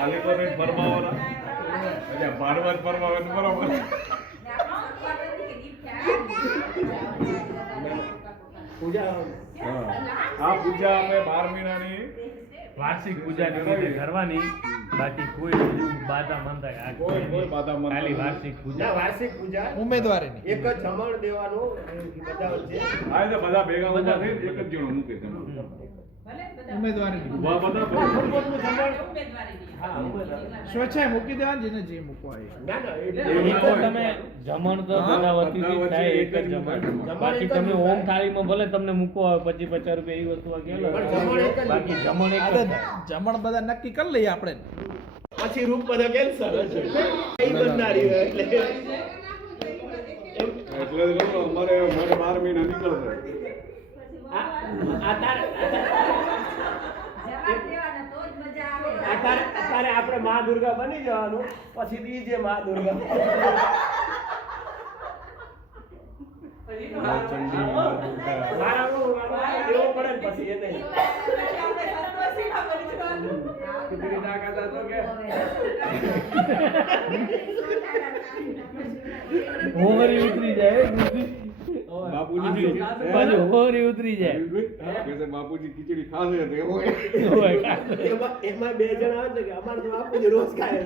માલિકોને ને ફરમાવવાના એટલે ભાડવા જ ફરમાવે બરાબર પૂજા આ પૂજા અમે બાર મહિનાની વાર્ષિક પૂજા કરવાની બાકી કોઈ બીજું બાધા માનતા આ કોઈ- કોઈ બાધા માનતા ખાલી વાર્ષિક પૂજા વાર્ષિક પૂજા ઉમેદવારીની એક જ જમણ દેવાનો બધા છે આ રીતે બધા ભેગા ઊભા થઈ એક જ જણો મૂકે ઉમેદવારીની બધા જમણ હા ઉમેદવાર. સ્વેચ્છાએ મૂકી દેવાનું જેને જે મૂકવા તમે જમણ તો હા, બધા બધા વતીથી વચ્ચે થાય એક એક જ જ જમણ જમણ બાકી તમે ઓમ થાળીમાં ભલે તમને મૂકવો હોય પચીસ પચાસ રૂપિયા એ વસ્તુ ગયેલો જમણ બાકી એક બધા નક્કી કરી લઈએ આપણે. પછી રૂપ બધા કેન્સર છે? એ બનનારી હોય એટલે? એટલે જ અમારે અમારે બાર મહિના નીકળશે આ આ તારે અત્યારે આપણે મા દુર્ગા બની જવાનું. પછી દી જે મા દુર્ગા. ઉતરી જાય. બાપુજી હોરી ઉતરી જાય. બાપુજી ખીચડી ખાશે. એમાં. એમાં બે જણ આવે છે કે અમારે તો બાપુજી રોજ ખાય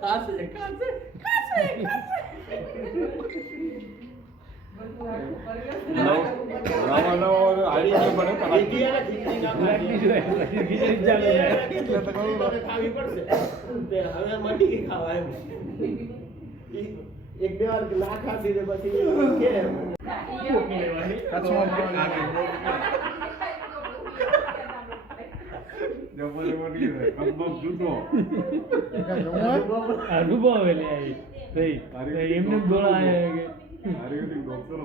ખાશે ખાશે નવા નવા. એક બે વાર ના ખાધી તો પછી. અનુભવ એમને જ ગોળા આયા કે. ડોક્ટરો.